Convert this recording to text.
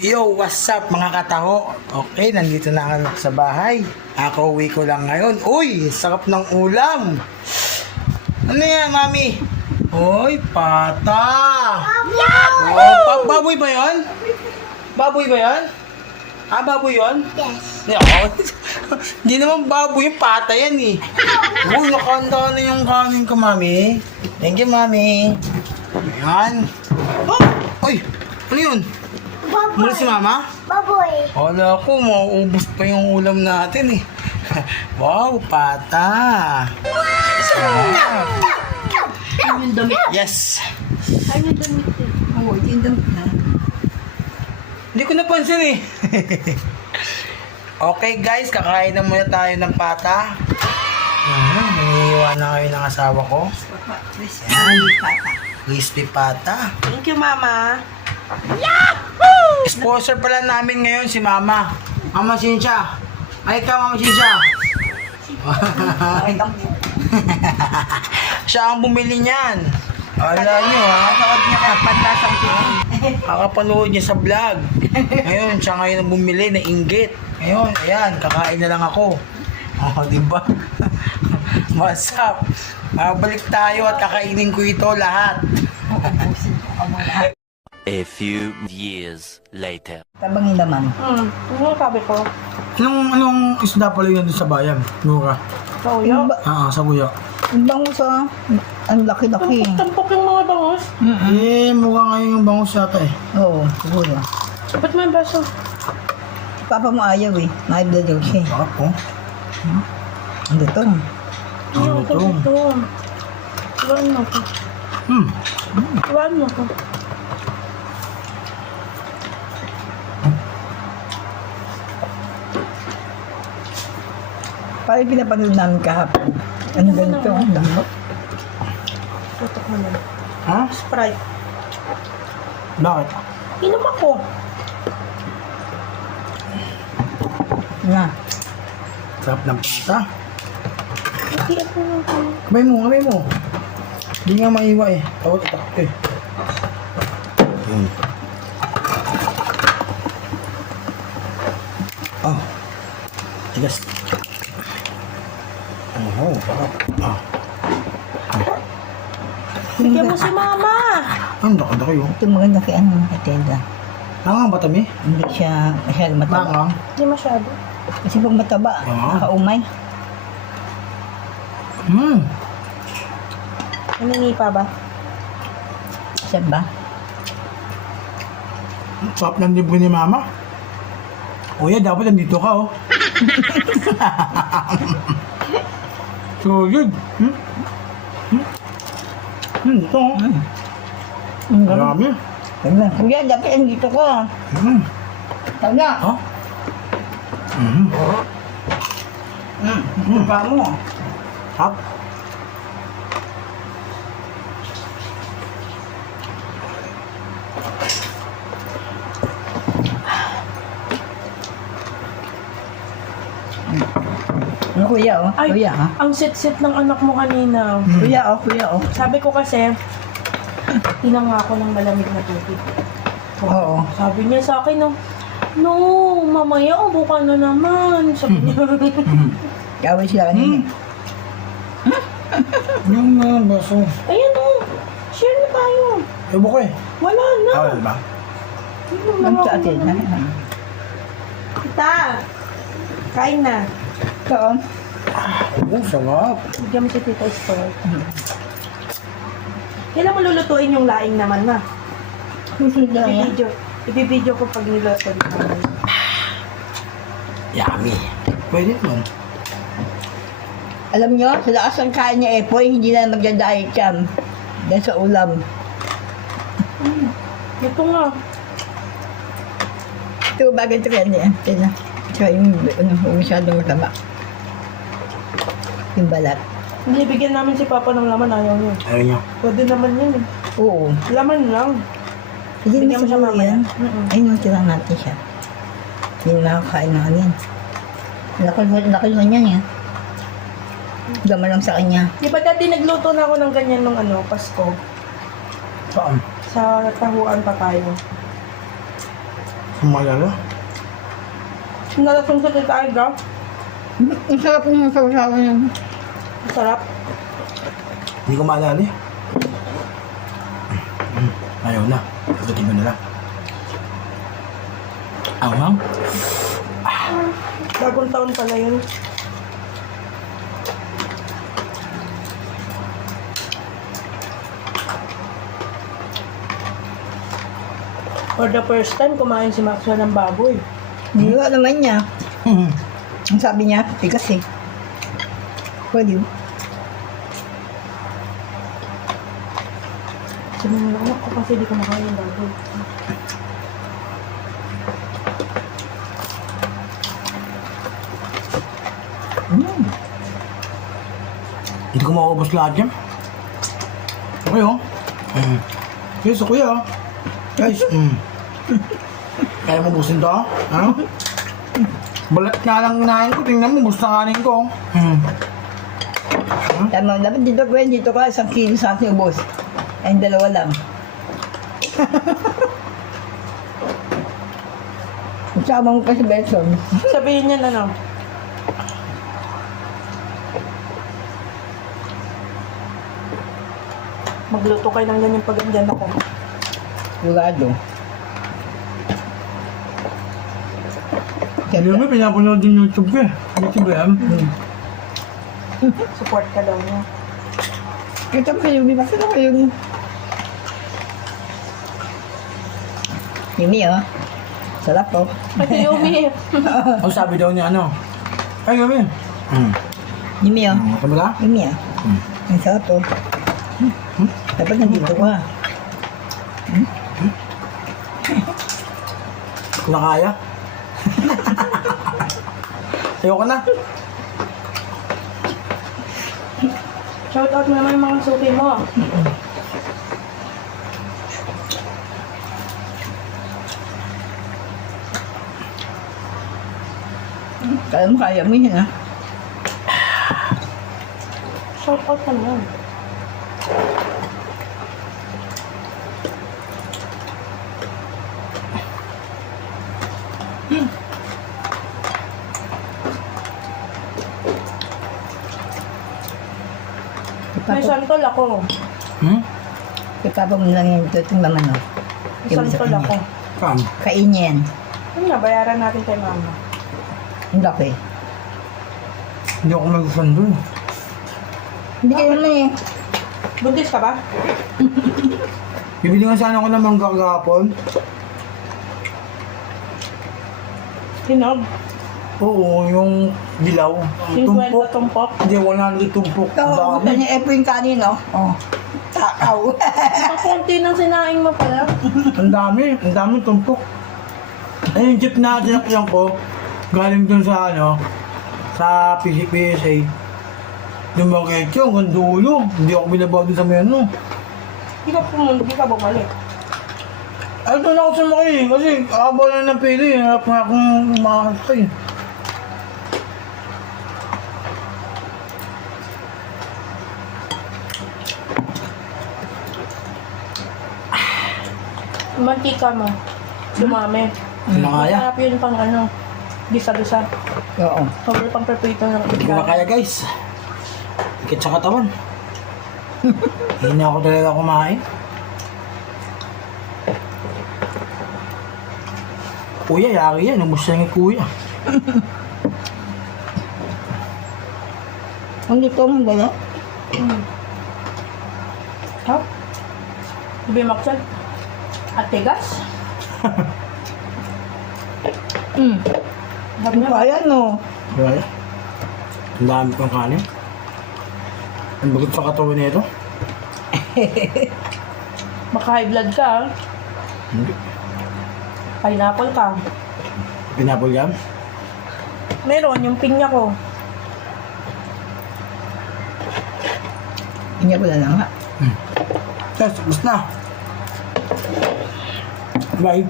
Yo, what's up mga kataho? Okay, nandito na ako sa bahay. Uwi ko lang ngayon. Uy, sarap ng ulam. Ano yan, mami? Uy, pata. Oh, baboy ba yan? Baboy ba yan? Baboy yan? Yes. Hindi naman baboy yung pata yan eh. Uy, nakahanda na yung kanin ko, mami. Thank you, mami. Ayan. Oh, uy, ano yun? Mula si mama? Baboy. Wala ko, mauubos pa yung ulam natin eh. Wow, pata. Ano yung damit? Yes. Ano yung damit yun? Oo, ito yung damit na. Hindi ko napansin eh. Okay guys, kakain na muna tayo ng pata. Nangiiwan na kayo ng asawa ko. Crispy pata. Thank you, Mama. Sponsor pala namin ngayon si Mama. Mama Cynthia. Ay ka, Mama Cynthia. Siya ang bumili niyan. Wala nyo ha. Panood niya ka, panlasang tingin. Kakapanood niya sa vlog. Ngayon, siya ngayon ang bumili na inggit. Ngayon, ayan, kakain na lang ako. Oh, diba? What's up? Balik tayo at kakainin ko ito lahat. A few years later. Tabangin naman. Ano sabi ko? Anong isda pala yun sa bayan? Mura. Sauyo. Sa kuya. Yung bangus ang laki-laki. Tampok yung mga bangos. Eh, mukha ngayon yung bangus yata eh. Oo, siguro. Ba't may baso? Papa mo ayaw eh. May blood daw siya. Sarap oh. Ano to? Ano to? Ito. Iwan mo ko. Iwan mo ko. Parang pinapanood namin kahapon. Ano ganito? Ang lambot. Tutok mo na. Ha? Sprite. Bakit? Inom ako. Nga. Sarap ng pata. Hindi ako ng Kamay mo. Hindi nga maiwa eh. Tawag itak ko eh. Oh. Tigas. Oh, sarap. Bigyan mo si Mama. Ang laki yun. Ito maganda kay ano, katenda. Nangang ba tami? Hindi siya masyadong mataba. Nangang? Hindi masyado. Kasi pag mataba, nakaumay. Naninipa ba? Siya ba? Sarap ng libo ni mama. Kuya, dapat nandito ka oh. So good. Ito oh. Marami. Kuya, dapat andito ko. Tawag Ha? Mukha mo. Sarap. Ano kuya oh? Ay, Kuya ha? ang sit-sit ng anak mo kanina. Kuya oh. Sabi ko kasi, tinanga ako ng malamig na tubig. Oo. Sabi niya sa akin, no, mamaya ubo ka na naman. Sabi niya. Gawin sila kanina. Yung baso. Ayan o, share na tayo. Ewan ko eh. Wala na. Wala ba? Ano sa atin? Kita, kain na. Saan? Oo, sarap. Bigyan mo si Tita Store. Kailan mo lulutuin yung laing naman na? Susunod na yan. Ibibideo ko pag niluto naman. Yummy. Pwede naman. Alam nyo, sa lakas ng kain niya Epoy, hindi na magda-diet yan. Dahil sa ulam. Ito nga. Ito bagay ito yan eh. Ito na. Tsaka yung masyadong mataba. Yung balat. Binibigyan namin si Papa ng laman, ayaw niya. Ayaw niya. Pwede naman yun eh. Oo. Laman lang. Hindi Bigyan mo mo siya siya mamaya. yan. Ayun, tira natin siya. Hindi na nakakain na yan. Laki yan yan. Gama lang sa kanya. Di ba dati nagluto na ako ng ganyan nung Pasko? Saan? Sa tahuan pa tayo. Malala. Nalasong sa tayo, ga. Ang sarap ng sasawa niya. Sarap. Hindi ko maalala eh. Ayaw na. Sagutin ko na lang. Anghang? Bagong taon pala yun. For the first time, kumain si Maxwell ng baboy. Niwa naman niya. Mhm. Ang sabi niya, tigas eh. Pwede. Sinunod ako kasi di ko makain ng baboy. Hindi ko maubos lahat yan. Okay oh. Okay, so kuya oh. Guys, kaya mo busin to ah? Ano? Balat nga lang inahin ko. Tingnan mo, bus na kanin ko. Tama, dapat dito Gwen, dito ka, 1 kilo sa ating ubos. Ay, 2 lang. Sama mo kasi Benson. Sabihin niya na lang. Magluto kayo ng ganyan pag andyan ako. Sigurado. Hindi mo, pinapanood yung YouTube ko eh. YouTube yan. Support ka daw niya. Kita mo kayo, di ba? Kita mo kayo. Mimi, oh. Sarap, oh. Kasi Yumi. Ang sabi daw niya ano? Ay, gawin. Mimi, oh. Sabi ka? Mimi, ah. Ang sarap, oh. Dapat nandito ka. Kung na kaya. Ayoko na. Shout out mo naman yung mga suki mo. Kaya mo yan, ah. Shout out ka naman. May santol ako. Ipapa mo lang yan ito, itong laman, oh. May santol ako. Saan? Kain yan. Ano na, bayaran natin kay mama. Ang laki. Hindi ako mag-fan dun. Hindi kayo naman eh. Buntis ka ba? Bibili nga sana ako ng mangga kahapon. Hinog? Oo, yung dilaw. 50 Tumpok. tumpok? Hindi, 100 tumpok. Ito, Ang gusto dami. niya epo yung kanin, oh. Oh. Takaw. Kakunti ng sinaing mo pala. Ang dami tumpok. Ay, yung jeep na sinakyan ko, galing dun sa ano, sa PSA. Yung mga kekyo, hanggang dulo. Hindi ako binabaw dun sa menu. Hindi ka bumalik. Ay, doon ako sumakay kasi habang na ng pili, harap nga akong makakasakay. Yung mantika mo, dumami. Hindi na kaya. Masarap yun pang ano, gisa-gisa. Oo. Sobrang pang prepito ng Hindi ko na kaya guys. Ikit sa katawan. Hindi na ako talaga kumain. Kuya, yari yan. Umus na yung kuya. Ang dito mo ba yan? Ha? Sabi Maxwell, at tigas? Sabi Ano niya, pa yan, no? Kaya? Ang dami kong kanin. Ang bagot sa katawan nito. baka high blood ka. ah. Hindi. Pineapple ka. Pinapol yan? Meron, yung pinya ko. Hindi ko na lang, ha? Guys, basta na. Bye.